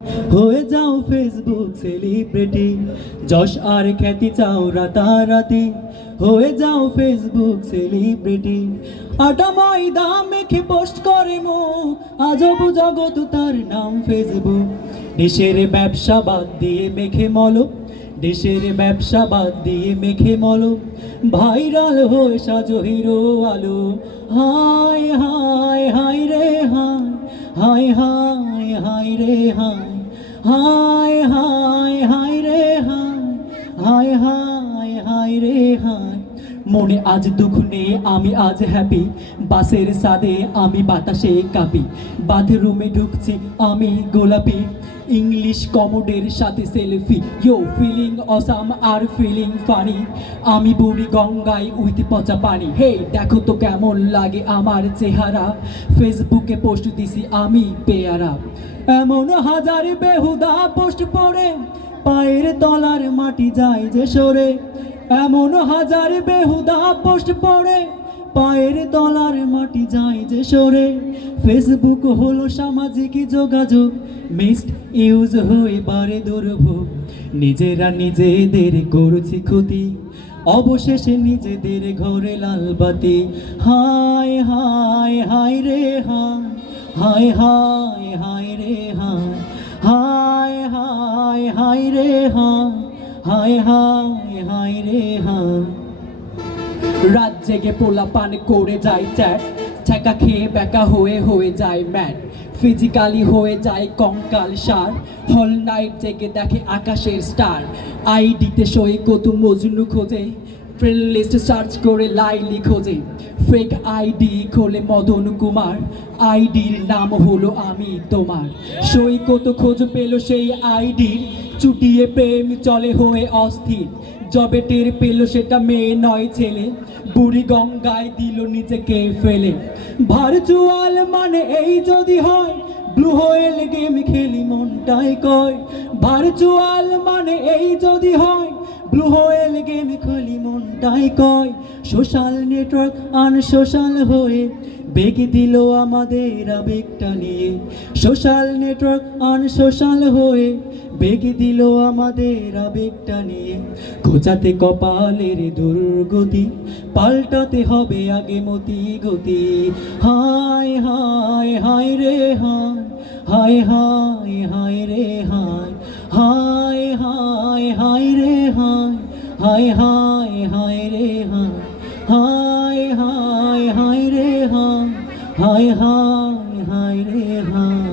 হয়ে যাও Facebook celebrity, যশ আর খ্যাতি চাও রাতারাতি। হয়ে যাও ফেসবুক সেলিব্রিটি, আটা ময়দা মেখে পোস্ট করে মুখ, আজব জগৎ তার নাম ফেসবুক। দেশের ব্যবসা বাদ দিয়ে মেখে মলো, দেশের ব্যবসা বাদ দিয়ে মেখে মলো, ভাইরাল হয়ে সাজো হিরো আলো। হায় হায় হায় রে হায়, হায় হায় হায় রে হায়, হায় হায় হায় রে হায়, হায় হায় হায় রে হায়। মনে আজ দুঃখ নেই, আমি আজ হ্যাপি, বাসের সাদে আমি বাতাসে কাঁপি, বাথরুমে ঢুকছি আমি গোলাপি, ইংলিশ কমোডের সাথে সেলফি, ইউ ফিলিং অসাম আর ফিলিং ফানি, আমি বুড়ি গঙ্গায় উইথ পচা পানি। হে দেখো তো কেমন লাগে আমার চেহারা, ফেসবুকে পোস্ট দিছি আমি পেয়ারা। এমন হাজার বেহুদা পোস্ট পড়ে পায়ের তলার মাটি যায় যে সরে, এমন হাজার বেহুদা পোস্ট পড়ে পায়ের তলার মাটি যায় যে সরে। ফেসবুক হলো সামাজিক যোগাযোগ, মিসড ইউজ হয়ে বারে দুর্ভোগ, নিজেরা নিজেদের করছি ক্ষতি, অবশেষে নিজেদের ঘরে লাল বাতি। হায় হায় হায় রে হায়, হায় হায় হায় রে হায়, হায় হায় হায় রে হায়, হায় হায় হায় রে হায়। রাত জেগে পোলা পান করে যায় চ্যাট, ছ্যাঁকা খেয়ে ব্যাকা হয়ে যায় ম্যাট, ফিজিক্যালি হয়ে যায় কঙ্কাল সার, হল নাইট জেগে দেখে আকাশের স্টার, আইডিতে সৈকত মজনু খোঁজে, ফ্রেন্ড লিস্ট সার্চ করে লাইলি খোঁজে, ফেক আইডি খোলে মদন কুমার, আইডির নাম হলো আমি তোমার। সৈকত খোঁজ পেল সেই আইডির, চুটিয়ে প্রেম চলে হয়ে অস্থির, জবে টের পেল সেটা মেয়ে নয় ছেলে, বুড়ি গঙ্গায় দিল নিজেকে ফেলে। ভার্চুয়াল মানে এই যদি হয়, ব্লু হোয়েল গেম খেলি মনটাই কয়, ভার্চুয়াল মানে এই যদি হয়, ব্লু হোয়েল গেম খেলি মনটাই কয়। সোশ্যাল নেটওয়ার্ক আনসোশ্যাল হয়ে বেগে দিল আমাদের আবেগটা নিয়ে, সোশ্যাল নেটওয়ার্ক আনসোশ্যাল হয়ে বেগে দিল আমাদের আবেগটা নিয়ে। খোঁচাতে কপালের দুর্গতি, পাল্টাতে হবে আগে মতি গতি। হায় হায় হায় রে হায়, হায় হায় হায় রে হায়, হায় হায় হায় রে হায়, হায় হায় হায় রে হায়, হায় হায় হায় রে হায়, হায় হায় হায় রে হায়।